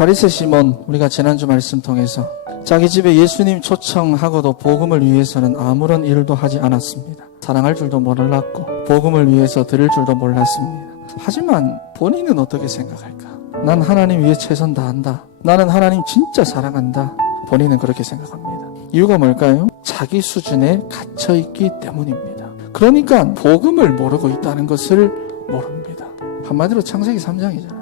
바리새 시몬, 우리가 지난주 말씀 통해서 자기 집에 예수님 초청하고도 복음을 위해서는 아무런 일도 하지 않았습니다. 사랑할 줄도 몰랐고 복음을 위해서 드릴 줄도 몰랐습니다. 하지만 본인은 어떻게 생각할까? 난 하나님 위해 최선 다한다. 나는 하나님 진짜 사랑한다. 본인은 그렇게 생각합니다. 이유가 뭘까요? 자기 수준에 갇혀있기 때문입니다. 그러니까 복음을 모르고 있다는 것을 모릅니다. 한마디로 창세기 3장이잖아요.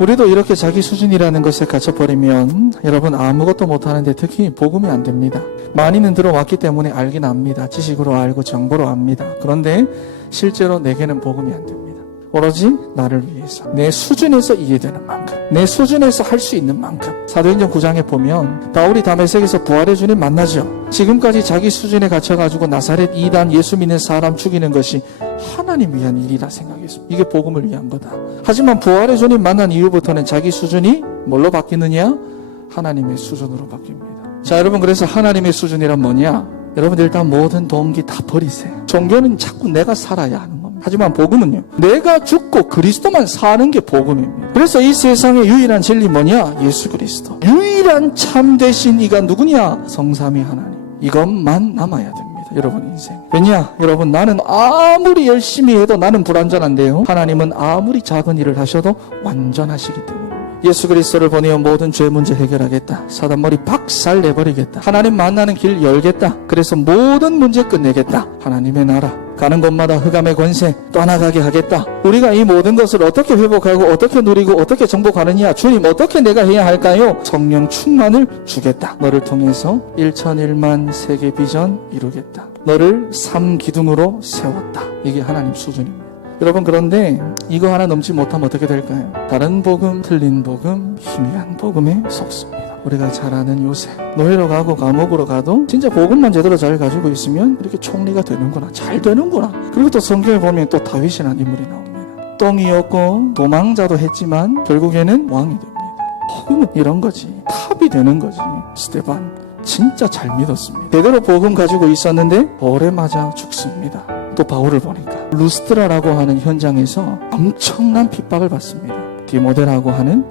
우리도 이렇게 자기 수준이라는 것에 갇혀버리면 여러분 아무것도 못하는데 특히 복음이 안 됩니다. 많이는 들어왔기 때문에 알긴 압니다. 지식으로 알고 정보로 압니다. 그런데 실제로 내게는 복음이 안 됩니다. 오로지 나를 위해서 내 수준에서 이해되는 만큼, 내 수준에서 할 수 있는 만큼. 사도행전 9장에 보면 바울이 다메섹에서 부활의 주님 만나죠. 지금까지 자기 수준에 갇혀가지고 나사렛 이단 예수 믿는 사람 죽이는 것이 하나님 위한 일이라 생각했습니다. 이게 복음을 위한 거다. 하지만 부활의 주님 만난 이후부터는 자기 수준이 뭘로 바뀌느냐? 하나님의 수준으로 바뀝니다. 자, 여러분, 그래서 하나님의 수준이란 뭐냐? 여러분 일단 모든 동기 다 버리세요. 종교는 자꾸 내가 살아야 하는 겁니다. 하지만 복음은요, 내가 죽고 그리스도만 사는 게 복음입니다. 그래서 이 세상의 유일한 진리 뭐냐? 예수 그리스도. 유일한 참되신 이가 누구냐? 성삼위 하나님. 이것만 남아야 됩니다. 여러분 인생. 왜냐? 여러분, 나는 아무리 열심히 해도 나는 불완전한데요, 하나님은 아무리 작은 일을 하셔도 완전하시기 때문에 예수 그리스도를 보내어 모든 죄 문제 해결하겠다. 사단 머리 박살 내버리겠다. 하나님 만나는 길 열겠다. 그래서 모든 문제 끝내겠다. 하나님의 나라 가는 곳마다 흑암의 권세 떠나가게 하겠다. 우리가 이 모든 것을 어떻게 회복하고 어떻게 누리고 어떻게 정복하느냐? 주님, 어떻게 내가 해야 할까요? 성령 충만을 주겠다. 너를 통해서 1,001만 세계 비전 이루겠다. 너를 삶 기둥으로 세웠다. 이게 하나님 수준입니다. 여러분, 그런데 이거 하나 넘지 못하면 어떻게 될까요? 다른 복음, 틀린 복음, 희미한 복음에 속습니다. 우리가 잘 아는 요새 노예로 가고 감옥으로 가도 진짜 복음만 제대로 잘 가지고 있으면 이렇게 총리가 되는구나, 잘 되는구나. 그리고 또 성경에 보면 또 다윗이라는 인물이 나옵니다. 똥이었고 도망자도 했지만 결국에는 왕이 됩니다. 복음은 이런 거지, 탑이 되는 거지. 스데반 진짜 잘 믿었습니다. 제대로 복음 가지고 있었는데 벌에 맞아 죽습니다. 또 바울을 보니까 루스트라라고 하는 현장에서 엄청난 핍박을 받습니다. 디모데라고 하는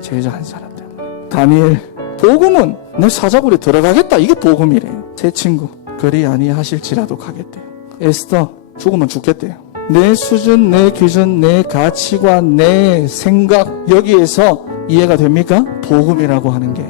제자 한 사람 때문에. 다니엘, 복음은 내 사자굴에 들어가겠다. 이게 복음이래요. 제 친구, 그리 아니하실지라도 가겠대요. 에스더, 죽으면 죽겠대요. 내 수준, 내 기준, 내 가치관, 내 생각, 여기에서 이해가 됩니까? 복음이라고 하는 게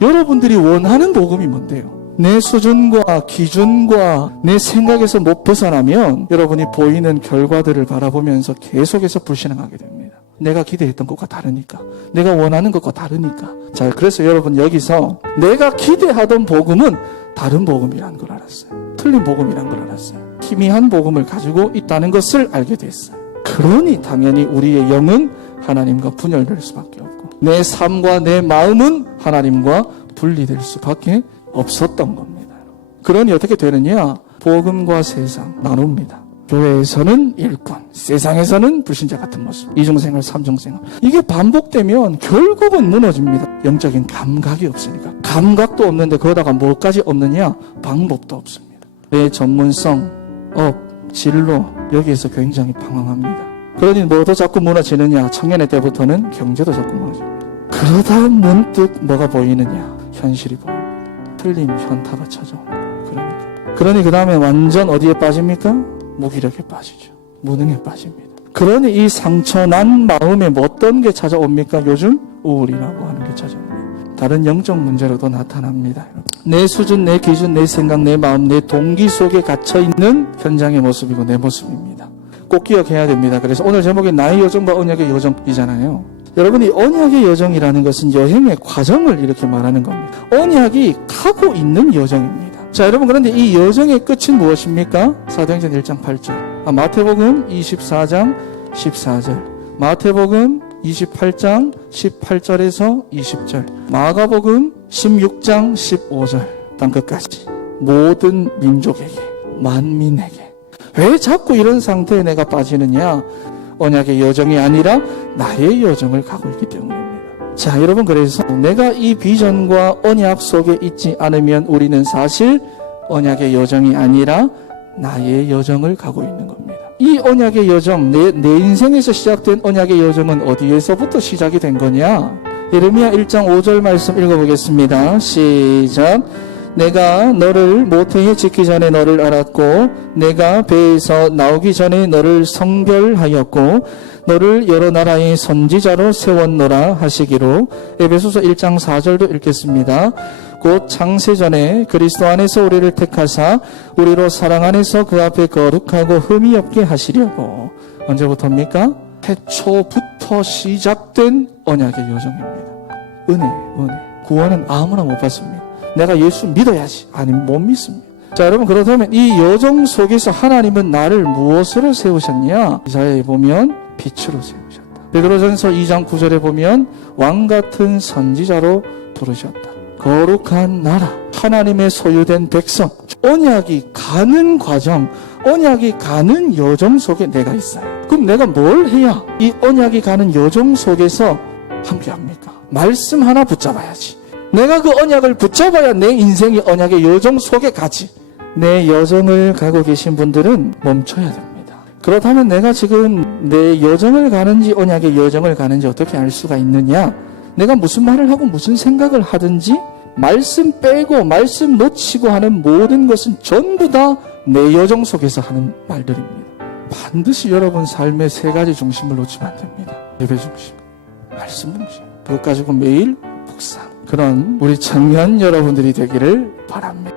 여러분들이 원하는 복음이 뭔데요? 내 수준과 기준과 내 생각에서 못 벗어나면 여러분이 보이는 결과들을 바라보면서 계속해서 불신앙하게 됩니다. 내가 기대했던 것과 다르니까, 내가 원하는 것과 다르니까. 자, 그래서 여러분 여기서 내가 기대하던 복음은 다른 복음이라는 걸 알았어요. 틀린 복음이라는 걸 알았어요. 희미한 복음을 가지고 있다는 것을 알게 됐어요. 그러니 당연히 우리의 영은 하나님과 분열될 수밖에 없고 내 삶과 내 마음은 하나님과 분리될 수밖에 없었던 겁니다. 그러니 어떻게 되느냐? 복음과 세상 나눕니다. 교회에서는 일꾼, 세상에서는 불신자 같은 모습, 이중생활, 삼중생활. 이게 반복되면 결국은 무너집니다. 영적인 감각이 없으니까. 감각도 없는데 거기다가 뭐까지 없느냐? 방법도 없습니다. 내 전문성, 업, 진로, 여기에서 굉장히 방황합니다. 그러니 뭐도 자꾸 무너지느냐? 청년의 때부터는 경제도 자꾸 무너집니다. 그러다 문득 뭐가 보이느냐? 현실이 보입니다. 틀린 현타가 찾아옵니다. 그러니 그 다음에 완전 어디에 빠집니까? 무기력에 빠지죠. 무능에 빠집니다. 그러니 이 상처난 마음에 뭐 어떤 게 찾아옵니까? 요즘 우울이라고 하는 게 찾아옵니다. 다른 영적 문제로도 나타납니다. 내 수준, 내 기준, 내 생각, 내 마음, 내 동기 속에 갇혀있는 현장의 모습이고 내 모습입니다. 꼭 기억해야 됩니다. 그래서 오늘 제목이 나의 여정과 언약의 여정이잖아요. 여러분이 언약의 여정이라는 것은 여행의 과정을 이렇게 말하는 겁니다. 언약이 가고 있는 여정입니다. 자, 여러분, 그런데 이 여정의 끝은 무엇입니까? 사도행전 1장 8절. 마태복음 24장 14절. 마태복음 28장 18절에서 20절. 마가복음 16장 15절. 땅 끝까지. 모든 민족에게, 만민에게. 왜 자꾸 이런 상태에 내가 빠지느냐? 언약의 여정이 아니라 나의 여정을 가고 있기 때문입니다. 자, 여러분, 그래서 내가 이 비전과 언약 속에 있지 않으면 우리는 사실 언약의 여정이 아니라 나의 여정을 가고 있는 겁니다. 이 언약의 여정, 내 인생에서 시작된 언약의 여정은 어디에서부터 시작이 된 거냐? 예레미야 1장 5절 말씀 읽어보겠습니다. 시작. 내가 너를 모태에 짓기 전에 너를 알았고 내가 배에서 나오기 전에 너를 성별하였고 너를 여러 나라의 선지자로 세웠노라 하시기로. 에베소서 1장 4절도 읽겠습니다. 곧 창세전에 그리스도 안에서 우리를 택하사 우리로 사랑 안에서 그 앞에 거룩하고 흠이 없게 하시려고. 언제부터입니까? 태초부터 시작된 언약의 여정입니다. 은혜. 구원은 아무나 못 받습니다. 내가 예수 믿어야지. 아니면 못 믿습니다. 자, 여러분, 그렇다면 이 여정 속에서 하나님은 나를 무엇으로 세우셨냐? 이사야에 보면 빛으로 세우셨다. 베드로전서 2장 9절에 보면 왕 같은 선지자로 부르셨다. 거룩한 나라, 하나님의 소유된 백성, 언약이 가는 과정, 언약이 가는 여정 속에 내가 있어요. 그럼 내가 뭘 해야 이 언약이 가는 여정 속에서 함께합니까? 말씀 하나 붙잡아야지. 내가 그 언약을 붙잡아야 내 인생이 언약의 여정 속에 가지. 내 여정을 가고 계신 분들은 멈춰야 됩니다. 그렇다면 내가 지금 내 여정을 가는지 언약의 여정을 가는지 어떻게 알 수가 있느냐? 내가 무슨 말을 하고 무슨 생각을 하든지 말씀 빼고 말씀 놓치고 하는 모든 것은 전부 다 내 여정 속에서 하는 말들입니다. 반드시 여러분 삶의 세 가지 중심을 놓치면 안 됩니다. 예배 중심, 말씀 중심, 그것 가지고 매일 묵상. 그런 우리 청년 여러분들이 되기를 바랍니다.